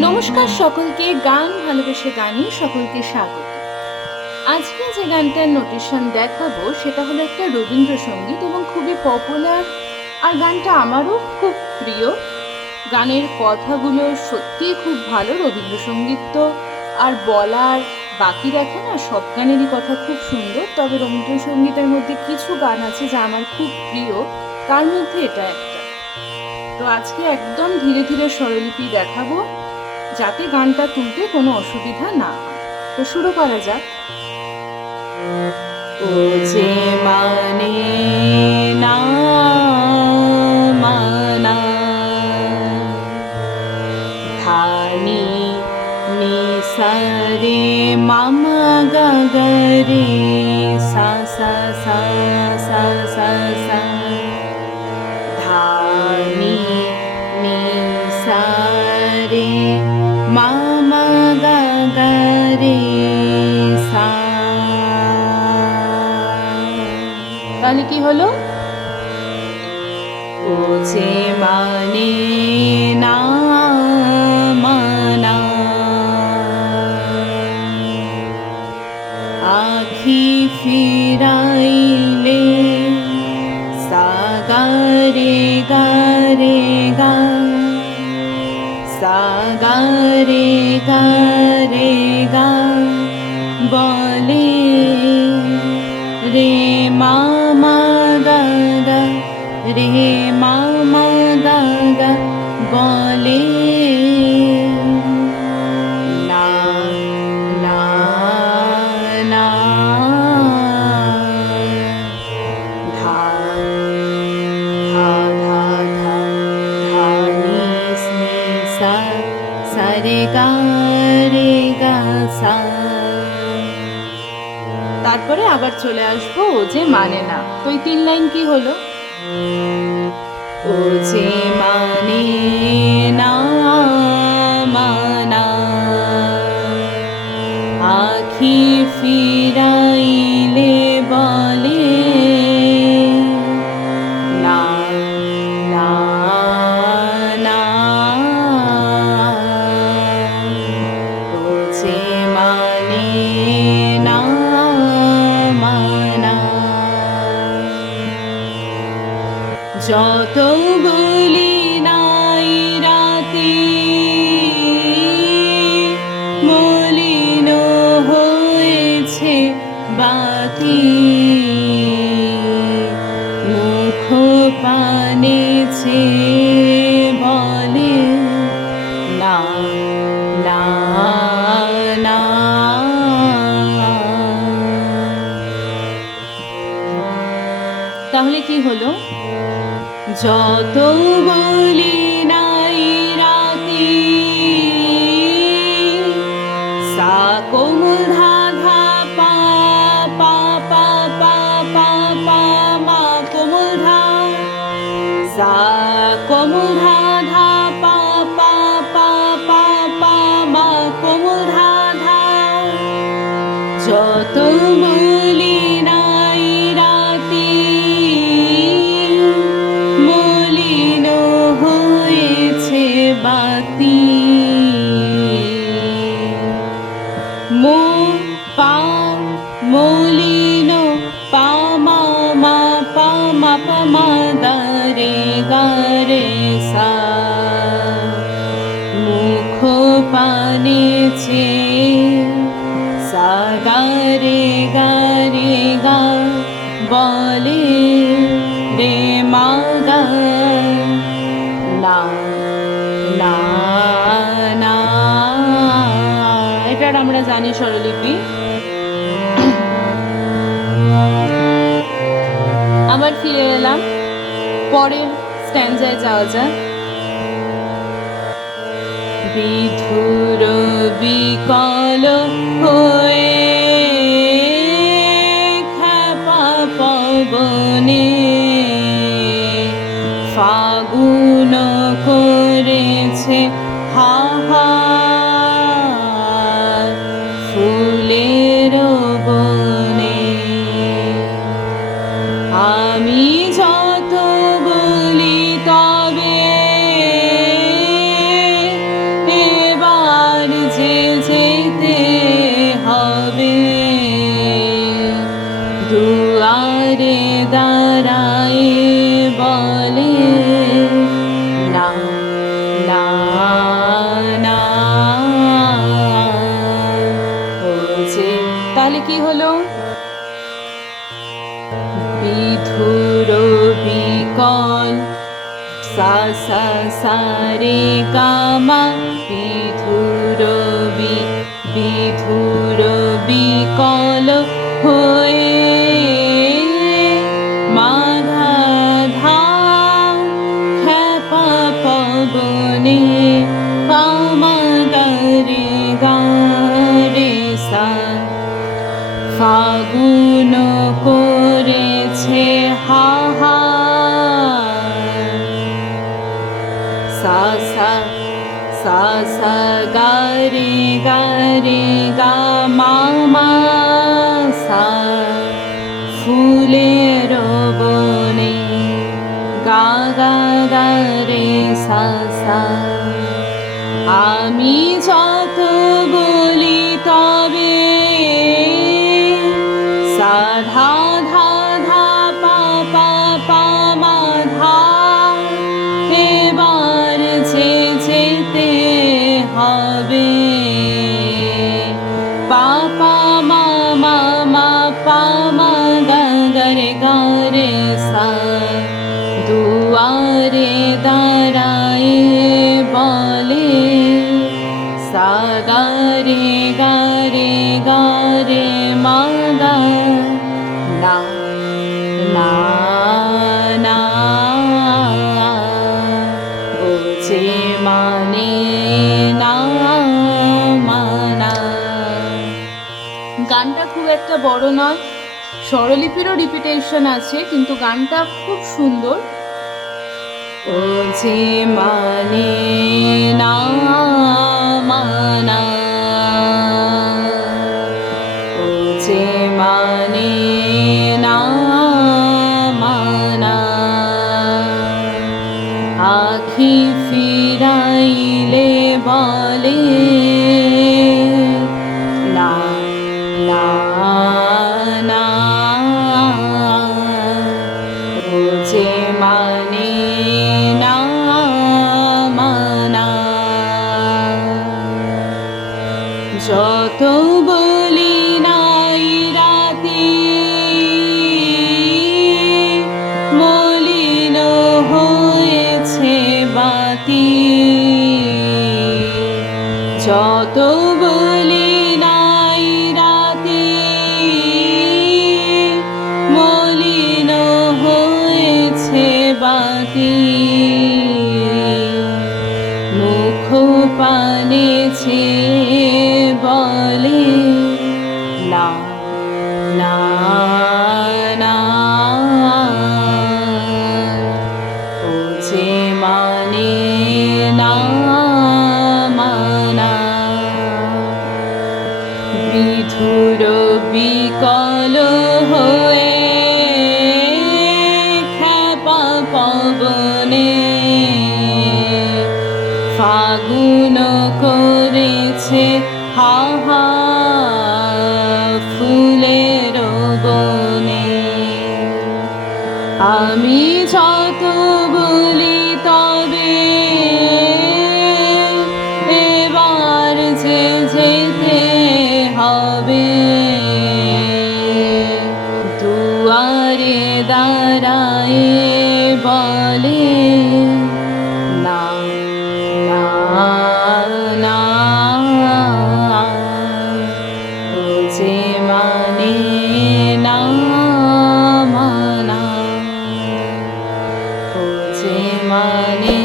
নমস্কার সকলকে, গান ভালোবেসে গানে সকলকে স্বাগত। আজকে যে গানটার নোটেশন দেখাবো সেটা হলো একটা রবীন্দ্রসঙ্গীত এবং খুবই পপুলার, আর গানটা আমারও খুব প্রিয়। গানের কথাগুলো সত্যিই খুব ভালো। রবীন্দ্রসঙ্গীত তো আর বলার বাকি রাখে না, সব গানেরই কথা খুব সুন্দর। তবে রবীন্দ্রসঙ্গীতের মধ্যে কিছু গান আছে যা আমার খুব প্রিয়, তার মধ্যে এটা একটা। তো আজকে একদম ধীরে ধীরে স্বরলিপি দেখাবো যাতে গানটা তুলতে কোনো অসুবিধা না হয়। তো শুরু করা যাক। ও যে মানে না মানা, ধানি নি সা রে মামা গা গা রে সা সা সা সা সা সা, ধানি নি সা রে মামা গা গা রে সা। তাহলে কি হলো? ও যে মানে না মানা, আখি ফিরাইলে সা গা রে গা রে গা, সা গা রে গা রে গা, বলে রে মামা গা গা, রে মামা গা গা, বলে না না না, ধা ধা ধা ধা, ধা নি নি সা, সা রে গা রে গা সা। তারপরে আবার চলে আসবো ও যে মানে না। তো এই 3 লাইন কি হলো? ও যে মানে না মানা, আখি ফিরাইলে বলে না না না, ও যে মানে না মানা। যত বলি নাই রাতে মলিন হয়েছে বাতি, মুখ পানেছে বলে না না না, তাহলে কি হলো? যত বলি নাই রাতি, সা কোমল ধা ধা পা পা পা পা পা পা, মা কোমল ধা, সা কোমল ধা ধা পা পা পা পা পা, মা কোমল ধা ধা। যত বলি নাই রাতি মলিন হয়েছে বাতি, মো পা মলিন পা মা মা পা মা পা মা গা রে গা রে সা, মুখ পানেছে সা গা রে গা রে গা, বলে রে মা গা না না না। এটার আমরা জানি স্বরলিপি। আবার ফিরে এলাম, পরের স্ট্যান্জায় যাওয়া যাক। বিধুর বিকল হয়ে খ্যাপা পবনে ফাগুন করেছে হাহার ফুলের বনে, আমি যত বলি তবে দুয়ারে দাঁড়ায়ে বলে না না না। বলছে তাহলে কি হলো? বিধুর বিকল সা সা সা রে গা মা। বিধুর বিধুর বিকল হয়ে মাঘা ধা খ্যাপা পবনে পামা গারে গারে সা। ফাগুন করেছে হাহার সা সা সা সা গা রে গা মা মা সা। ফুলের বনে গা গা গা রে সা সা। আমি যত বলি তবে সা ধা ধা ধা পা পা পা মা ধা। এবার যে যেতে হবে পা পা মা মা মা পা মা গা গা রে সা। দুয়ারে দাঁড়ায়ে বলে সা গা রে মা গা না না না। বলছে মানে না মানা। গানটা খুব একটা বড় নয়, স্বরলিপিরও রিপিটেশন আছে, কিন্তু গানটা খুব সুন্দর। বলছে মানে না মানা। বলছে মানে না মানা। আখি ফিরাইলে বলে না না না। বলছে মানে না মানা। যত বলি নাই রাতে মলিন হয়েছে বাতি। যত বলি নাই রাতে মলিন হয়েছে বাতি। মুখ পানেছে বলে না না না। বলছে মানে না মানা। বিধুর বিকল হয়ে খ্যাপা পবনে ফাগুন করেছে হাহা ফুলের বনে। আমি যত বলি তবে এবার যে যেতে হবে দুয়ারে দাঁড়ায়ে বলে না না না। বলছে মানে না মানা। বলছে মানে